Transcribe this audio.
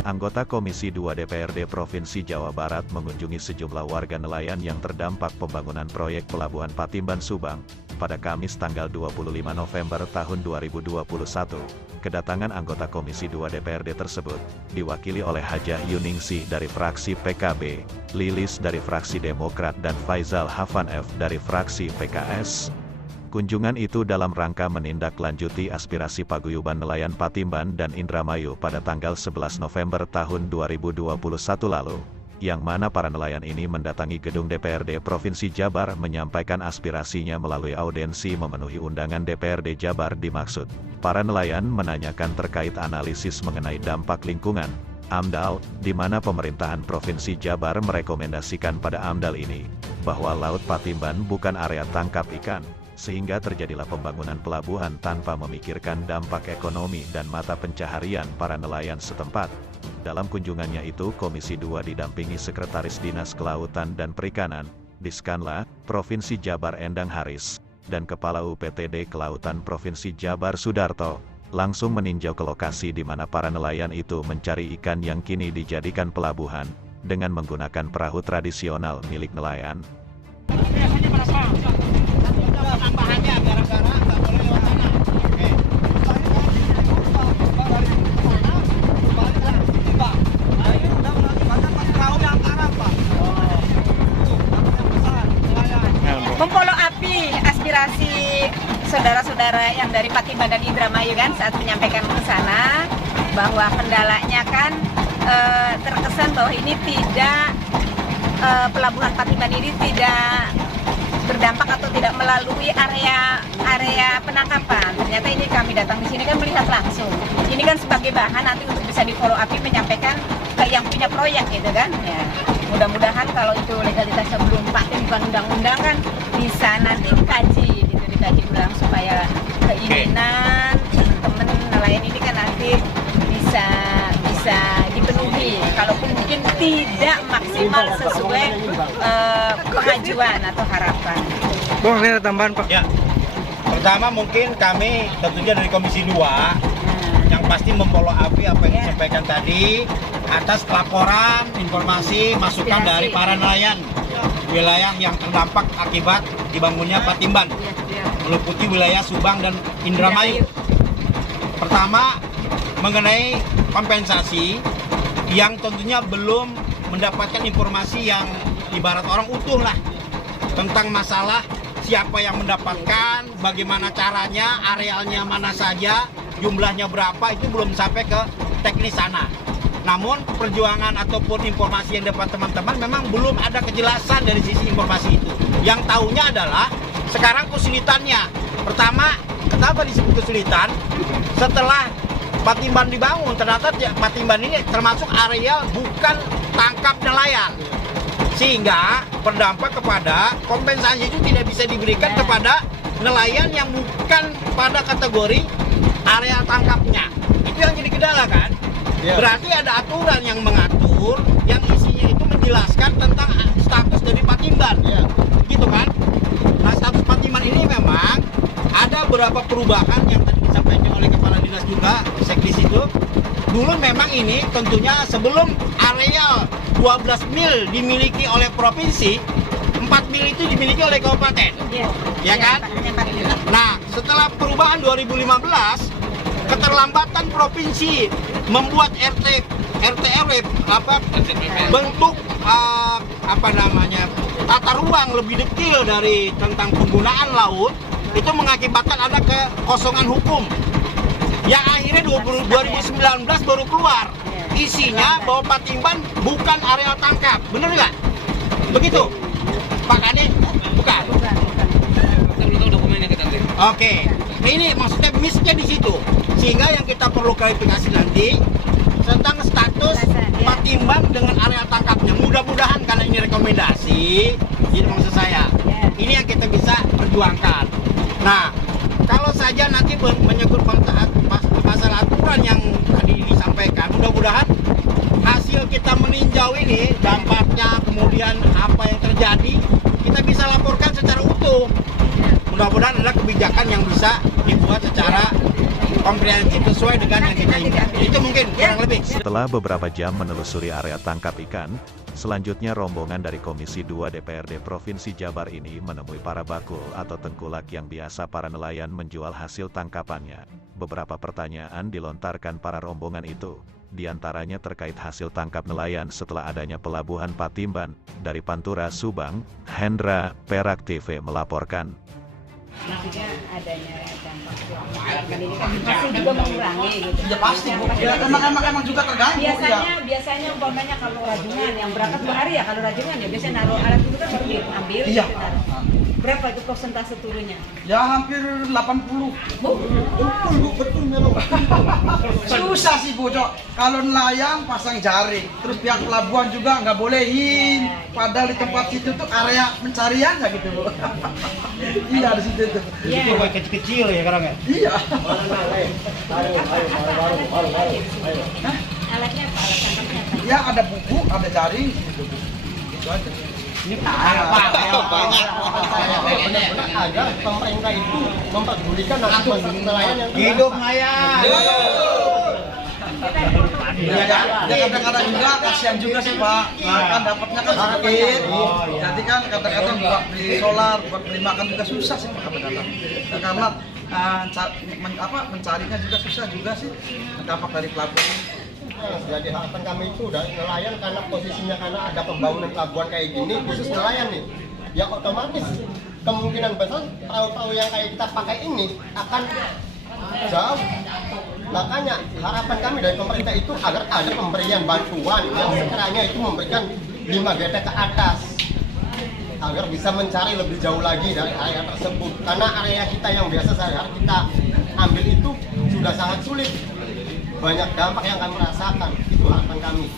Anggota Komisi 2 DPRD Provinsi Jawa Barat mengunjungi sejumlah warga nelayan yang terdampak pembangunan proyek Pelabuhan Patimban Subang pada Kamis tanggal 25 November tahun 2021. Kedatangan anggota Komisi 2 DPRD tersebut diwakili oleh Hajah Yuningsih dari fraksi PKB, Lilis dari fraksi Demokrat dan Faizal Hafan F dari fraksi PKS. Kunjungan itu dalam rangka menindaklanjuti aspirasi paguyuban nelayan Patimban dan Indramayu pada tanggal 11 November tahun 2021 lalu, yang mana para nelayan ini mendatangi gedung DPRD Provinsi Jabar menyampaikan aspirasinya melalui audiensi memenuhi undangan DPRD Jabar dimaksud. Para nelayan menanyakan terkait analisis mengenai dampak lingkungan, AMDAL, di mana pemerintahan Provinsi Jabar merekomendasikan pada AMDAL ini, bahwa Laut Patimban bukan area tangkap ikan, sehingga terjadilah pembangunan pelabuhan tanpa memikirkan dampak ekonomi dan mata pencaharian para nelayan setempat. Dalam kunjungannya itu Komisi 2 didampingi Sekretaris Dinas Kelautan dan Perikanan, Diskanla, Provinsi Jabar Endang Haris, dan Kepala UPTD Kelautan Provinsi Jabar Sudarto, langsung meninjau ke lokasi di mana para nelayan itu mencari ikan yang kini dijadikan pelabuhan, dengan menggunakan perahu tradisional milik nelayan. Penambahannya gara-gara nggak boleh lewat sana. Oke. Ini udah banyak perahu yang karam, Pak. Memfollow api aspirasi saudara-saudara yang dari Patimban dan Indramayu kan saat menyampaikan ke sana bahwa kendalanya kan terkesan bahwa ini tidak pelabuhan Patimban ini tidak berdampak atau tidak melalui area penangkapan. Ternyata ini kami datang di sini kan melihat langsung. Ini kan sebagai bahan nanti untuk bisa di follow up menyampaikan ke yang punya proyek gitu kan. Ya. Mudah-mudahan kalau itu legalitasnya belum pasti bukan undang-undang kan bisa nanti dikaji ulang supaya keinginan teman-teman nelayan ini kan nanti bisa dipenuhi. Kalaupun mungkin tidak maksimal sesuai pengajuan atau harapan. Bang, ini ada tambahan Pak. Ya. Pertama mungkin kami tentunya dari Komisi 2 yang pasti memfollow up apa yang disampaikan tadi atas laporan, informasi, masukan dari para nelayan wilayah yang terdampak akibat dibangunnya Patimban, meliputi wilayah Subang dan Indramayu. Pertama, mengenai kompensasi yang tentunya belum mendapatkan informasi yang ibarat orang utuh lah tentang masalah siapa yang mendapatkan, bagaimana caranya, arealnya mana saja, jumlahnya berapa, itu belum sampai ke teknis sana. Namun perjuangan ataupun informasi yang dapat teman-teman memang belum ada kejelasan dari sisi informasi itu. Yang tahunya adalah sekarang kesulitannya. Pertama, kenapa disebut kesulitan? Setelah Patimban dibangun, ternyata Patimban ini termasuk area bukan tangkap nelayan, sehingga berdampak kepada kompensasi itu tidak bisa diberikan kepada nelayan yang bukan pada kategori area tangkapnya. Itu yang jadi kendala kan? Berarti ada aturan yang mengatur, yang isinya itu menjelaskan tentang status dari Patimban, gitu kan? Nah, status Patimban ini memang ada beberapa perubahan yang tadi disampaikan oleh Kepala Dinas juga, Sekdis itu. Dulu memang ini tentunya sebelum areal 12 mil dimiliki oleh provinsi, 4 mil itu dimiliki oleh kabupaten. Ya kan? Nah, setelah perubahan 2015, keterlambatan provinsi membuat RT/RW bentuk tata ruang lebih detail dari tentang penggunaan laut, itu mengakibatkan ada kekosongan hukum yang akhirnya 2019 baru keluar isinya bahwa Patimban bukan area tangkap. Bener nggak? Begitu Pak Kade? Bukan. Oke, ini maksudnya miss-nya di situ, sehingga yang kita perlu klarifikasi nanti tentang status Patimban dengan area tangkapnya. Mudah-mudahan karena ini rekomendasi, jadi maksud saya ini yang kita bisa perjuangkan. Nah, kalau saja nanti menyangkut masalah aturan yang tadi disampaikan, mudah-mudahan hasil kita meninjau ini, dampaknya, kemudian apa yang terjadi, kita bisa laporkan secara utuh. Mudah-mudahan ada kebijakan yang bisa dibuat secara komprehensif sesuai dengan yang kita inginkan. Itu mungkin kurang lebih. Setelah beberapa jam menelusuri area tangkap ikan, selanjutnya rombongan dari Komisi 2 DPRD Provinsi Jabar ini menemui para bakul atau tengkulak yang biasa para nelayan menjual hasil tangkapannya. Beberapa pertanyaan dilontarkan para rombongan itu, diantaranya terkait hasil tangkap nelayan setelah adanya pelabuhan Patimban. Dari Pantura, Subang, Hendra, Perak TV melaporkan. Maksudnya adanya dampak pelabuhan ini kan pasti juga mengurangi gitu. Ya pasti Bu. Ya, emang juga terganggu Biasanya umpamanya kalau rajungan yang berangkat 2 hari ya, kalau rajungan ya biasanya naruh alat itu kan baru diambil. Iya. Berapa itu persentase turunnya? Ya hampir 80. Betul memang. Susah sih Bu, Cok. Kalau nelayan pasang jaring, terus pihak pelabuhan juga nggak bolehin. Padahal di tempat situ tuh area pencariannya gitu Bu. Iya di situ tuh. Itu buat kecil-kecil ya sekarang ya. Iya. Alatnya apa? Alat tangkapnya apa? Ya ada buku, ada jaring gitu Bu. Itu aja. Ini banyak. Benar-benar agar pemerintah itu memperdulikan nasib nelayan yang Hidup nelayan. Ya kadang-kadang juga kasihan juga sih Pak. Nah, kan dapatnya kan sedikit. Jadi kan kadang-kadang buat beli solar, buat beli makan juga susah sih Pak kadang-kadang. Karena mencarinya juga susah juga sih. Dampak dari pelabuhan. jadi harapan kami itu dari nelayan karena posisinya karena ada pembangunan pelabuhan kayak gini khusus nelayan nih, ya otomatis kemungkinan besar perahu-perahu yang kayak kita pakai ini akan jauh. Makanya harapan kami dari pemerintah itu agar ada pemberian bantuan yang sekiranya itu memberikan 5 gede ke atas agar bisa mencari lebih jauh lagi dari area tersebut, karena area kita yang biasa sehari-hari kita ambil itu sudah sangat sulit. Banyak dampak yang kami rasakan, itu harapan kami.